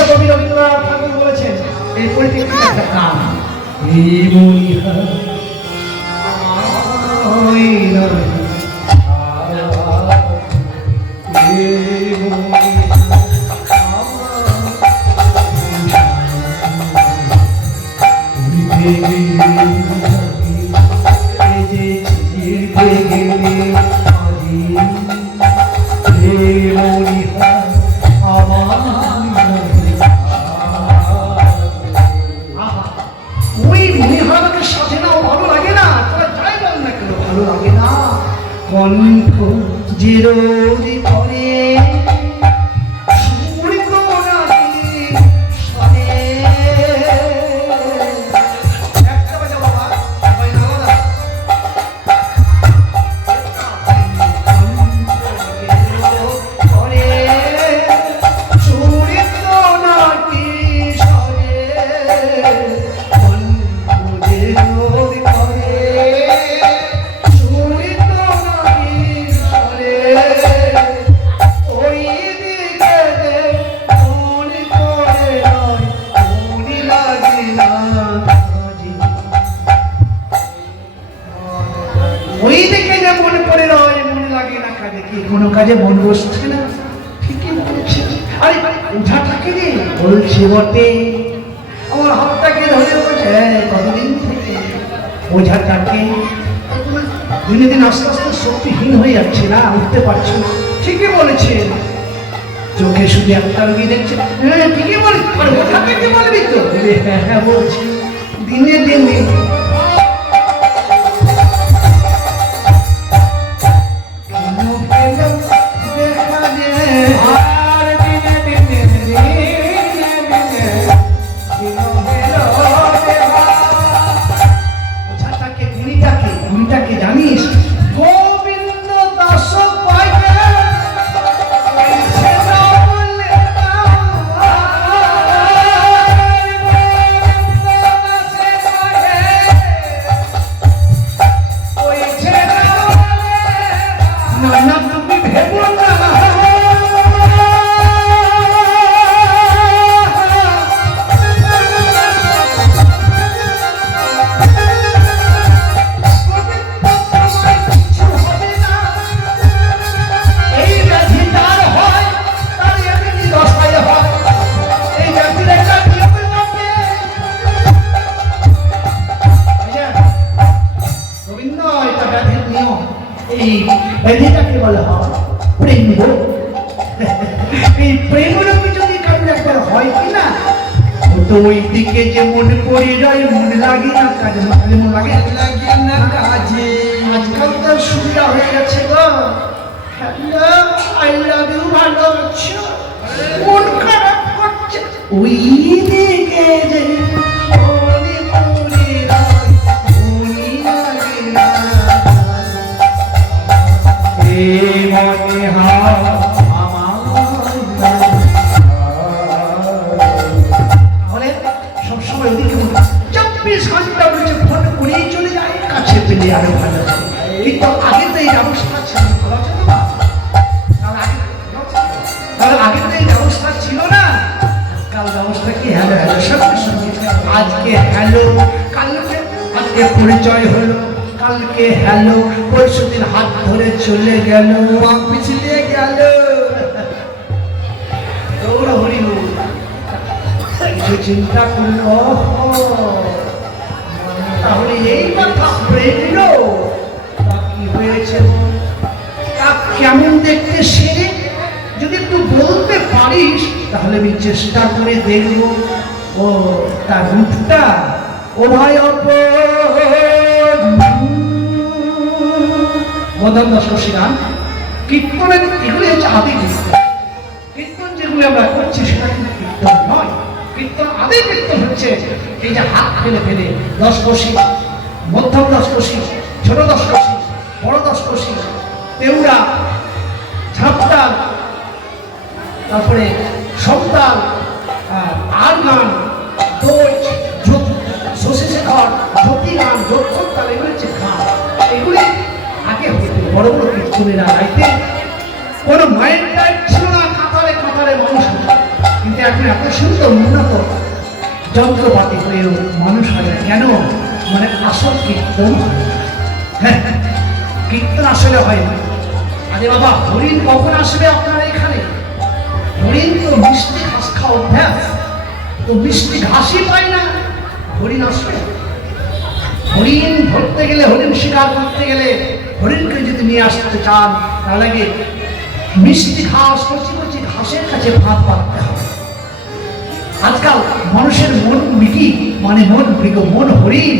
বিশ্বকবি রবীন্দ্রনাথ ঠাকুর বলেছেন এই পরিপ্রেক্ষিতে একটা গান কণ্ঠ যে রোজ পরে কোনো কাজে মন বসছে না। ঠিকই বলছে। আরে ওঝাটাকে রে বলছে বটে, আমার হাতটাকে ধরে বলছে কতদিন থেকে ওঝাটাকে দিনে দিন আস্তে আস্তে শক্তিহীন হয়ে যাচ্ছে না, উঠতে পারছে না। ঠিকই বলেছে, চোখে শুধু একটা রোগী দেখছে। হ্যাঁ ঠিকই বলে, ওঝাকে কি বলবি তো? হ্যাঁ হ্যাঁ বলছি, দিনে দিন দিন জানিস গোবিন্দ দাস ব্যাধিটাকে বলা হয় প্রেম। এই প্রেমরূপী যদি কারণ একবার হয় কিনা তো ওই দিকে যে মনে পড়ে যায়, মনে লাগে না কাজে, মন লাগে না কাজে। আজকাল তো সুবিধা হয়ে গেছে গো, আই লাভ ইউ ভালো আছো, মন খারাপ করছে ওই দিকে যে মনে পড়ে যায়, মনে লাগে না মনে হয় তাহলে সবসময় ওদিকে 24 ঘন্টা বলছে ফোন করেই চলে যায়, কাছে পেলে আরো ভালো। কিন্তু আগে তো এই ব্যবস্থা ছিল, তাহলে আগে তো এই ব্যবস্থা ছিল না। কাল ব্যবস্থা কি হ্যালো হ্যালো সঙ্গে সঙ্গে, আজকে হ্যালো কালকে, আজকে পরিচয় হলো কালকে হ্যালো, পরশুদিন হাত ধরে চলে গেল, পিছলে গেল। কিছু চিন্তা করলো, তাহলে এই কথা প্রেম কি হয়েছে, কেমন দেখতে সে যদি একটু বলতে পারিস তাহলে আমি চেষ্টা করে দেখবো। ও তার রূপটা ও ভাই মদন দাস গান কীর্তনের, এগুলি হচ্ছে আদি কীর্তন। কীর্তন যেগুলি আমরা করছি সেটা কিন্তু কীর্তন নয়। কীর্তন আদি কীর্তন হচ্ছে এই যে হাত ফেলে ফেলে 10 কষি, মধ্যম 10 কষি, ছোট 10 কষি, বড় 10 কষি, তেওড়া, ঝাপতাল, তারপরে সপ্তাল, আর গান, দোচ, শশী শেখর, জ্যোতি গান, যক্ষর তাল, এগুলি হচ্ছে গান। এগুলি আগে বড় বড় কীর্তনেরা গাইতে কোনো মাইন্ড টাইপ ছিল না, কাতারে কাতারে মানুষ। কিন্তু কিন্তু এখন এত সুন্দর উন্নত যন্ত্রপাতি হয়েও মানুষ হয় না কেন? মানে আসল কীর্তন হয় না। হ্যাঁ, কীর্তন আসলে হয় না। আরে বাবা, হরিণ কখন আসবে আপনার এখানে? হরিণ তো মিষ্টি ঘাস খাওয়া অভ্যাস, তো মিষ্টি ঘাসই পায় না, হরিণ আসবে? হরিণ ধরতে গেলে, হরিণ শিকার করতে গেলে, হরিণকে যদি নিয়ে আসতে চান তাহলে মিষ্টি ঘাস, কচি কচি ঘাসের কাছে ভাত পাততে হবে। আজকাল মানুষের মন মিটি, মানে মন মৃগ, মন হরিণ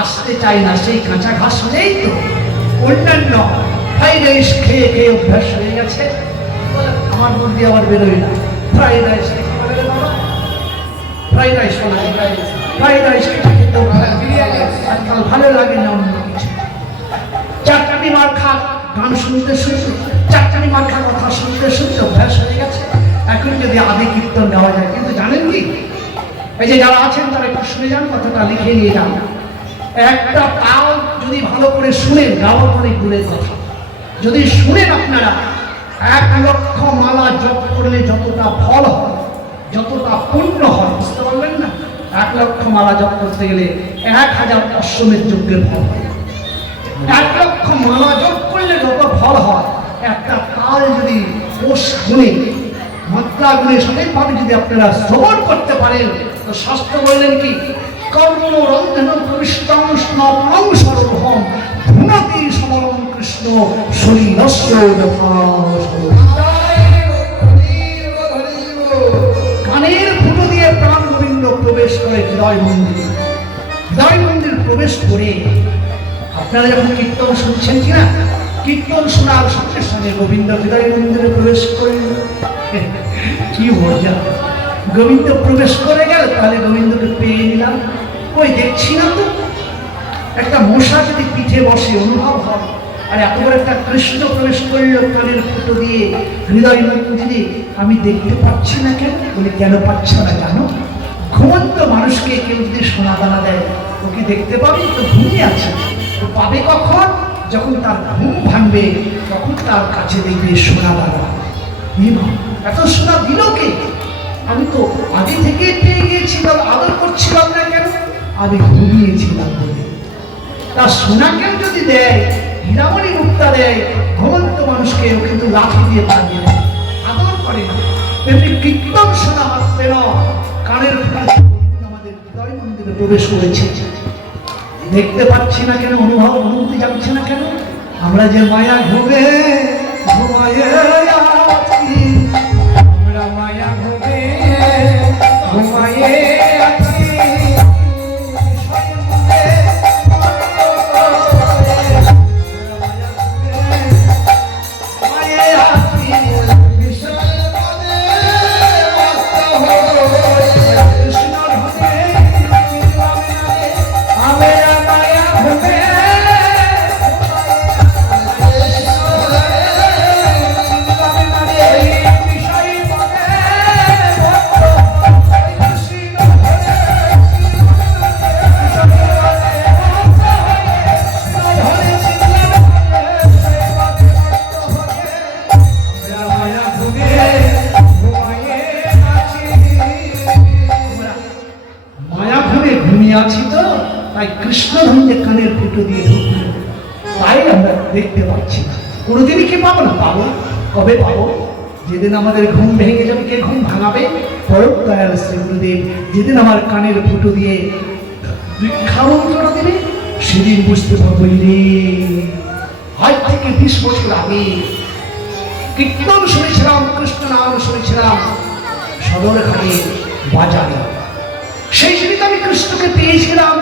আসতে চায় না সেই কাঁচা ঘাস হলেই তো। অন্যান্য ফ্রাইড রাইস খেয়ে খেয়ে অভ্যাস হয়ে গেছে, আমার মুরগি আবার বেরোয় না। Fried rice fried rice fried rice খেতে আজকাল ভালো লাগে না অন্য কিছু। চারটানি মার খা গান শুনতে শুনতে, চারটানি মার খা কথা শুনতে শুনতে অভ্যাস হয়ে গেছে। এখন যদি আদি কীর্তন গাওয়া যায়, কিন্তু জানেন কি, এই যে যারা আছেন তারা একটু শুনে যান, কথাটা লিখে নিয়ে যান। একটা তাল যদি ভালো করে শুনেন, গাওয়া অনেক দূরের কথা, যদি শুনেন আপনারা, 1,00,000 মালা জপ করলে যতটা ফল হয়, যতটা পুণ্য হয়, বুঝতে পারলেন না? 1,00,000 মালা জপ করতে গেলে 1000 অশ্বমেধ যজ্ঞের ফল হয়। 1,00,000 মালা জপ করলে যত ফল হয়, একটা তাল যদি কোষ গুণে, মাত্রা গুণে সঠিকভাবে যদি আপনারা শ্রবণ করতে পারেন, তো শাস্ত্র বললেন কি, কর্ম রন্ধন প্রবিষ্টং স্নপনং সর্বহম ভুনতি সমরং কৃষ্ণ শরীরস্য যথা। কানের ফুটো দিয়ে প্রাণ গোবিন্দ প্রবেশ করে হৃদয় মন্দির। হৃদয় মন্দির প্রবেশ করে আপনারা যখন কীর্তন শুনছেন কিনা, কীর্তন শোনার সঙ্গে সঙ্গে গোবিন্দ হৃদয় মন্দিরে প্রবেশ করলেন। কি মজা! গোবিন্দ প্রবেশ করে গেল, তাহলে গোবিন্দকে পেয়ে নিলাম। ওই দেখছি না তো, একটা মশা যদি পিঠে বসে অনুভব হয়, আর এত বড় একটা কৃষ্ণ প্রবেশ করলো কানের ফুটো দিয়ে হৃদয় মন্দিরে, আমি দেখতে পাচ্ছি না কেন? বলে কেন পাচ্ছ না জানো? ঘুমন্ত মানুষকে কেউ যদি সোনা দানা দেয়, ওকে দেখতে পাবে তো ঘুমিয়ে আছে, ও পাবে কখন? যখন তার ঘুম ভাঙবে, তখন তার কাছে দেখবে সোনা দানা। এত সোনা দিল কে? আমি তো আগে থেকে পেয়ে গিয়েছিলাম, আদর করছিলাম না কেন? আমি ঘুমিয়েছিলাম বলে। তার সোনাকেও যদি দেয়, হীরামণি মুক্তা দেয়, ঘুমন্ত মানুষকে ও কিন্তু লাঠি দিয়ে পাঠিয়ে দেয়, আদর করে না। তেমনি কীর্তন শোনা মাত্র কানের আমাদের হৃদয় মন্দিরে প্রবেশ করেছে। দেখতে পাচ্ছি না কেন? অনুভূতি যাচ্ছে না কেন? আমরা যে মায়া ঘুমে ঘুমায়ে আছি, আমরা মায়া ঘুমে ঘুমায়ে আছি, আছি তো, তাই কৃষ্ণ ধন্যে কানের ফুটো দিয়ে ঢুকল, তাই আমরা দেখতে পাচ্ছি না। কোনোদিনই কি পাবো না? পাবো। কবে পাবো? যেদিন আমাদের ঘুম ভেঙে যাবে। কে ঘুম ভাঙাবে? পরম দয়াল শ্রী গুরুদেব যেদিন আমার কানের ফুটো দিয়ে দীক্ষামন্ত্র দেবে, সেদিন বুঝতে পারবো রে, আজ থেকে 20 বছর আগে কীর্তন শুনেছিলাম, কৃষ্ণ নাম শুনেছিলাম সদরঘাটে বাজারে, সেই সেদিন আমি কৃষ্ণকে পেয়েছিলাম।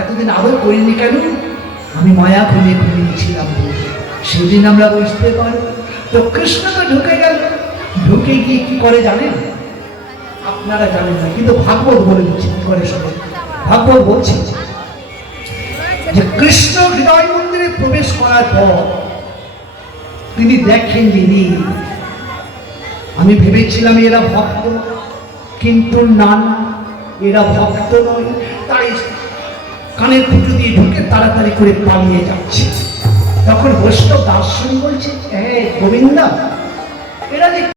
এতদিন আদর করিনি কেন? আমি মায়া খুলে ঘুমিয়েছিলাম। সেদিন আমরা বুঝতে পারি। তো কৃষ্ণ তো ঢুকে গেল, ঢুকে গিয়ে কি করে জানেন? আপনারা জানেন না, কিন্তু ভাগবত বলে দিচ্ছি করে সবাই। ভাগবত বলছে যে কৃষ্ণ হৃদয় মন্দিরে প্রবেশ করার পর তিনি দেখেন যিনি, আমি ভেবেছিলাম এরা ভক্ত, কিন্তু না, এরা ভক্ত নয়। তাই কানের ফুটো দিয়ে ঢুকে তাড়াতাড়ি করে পালিয়ে যাচ্ছে। তখন বৈষ্ণব দার্শনিক বলছে, গোবিন্দা, এরা যে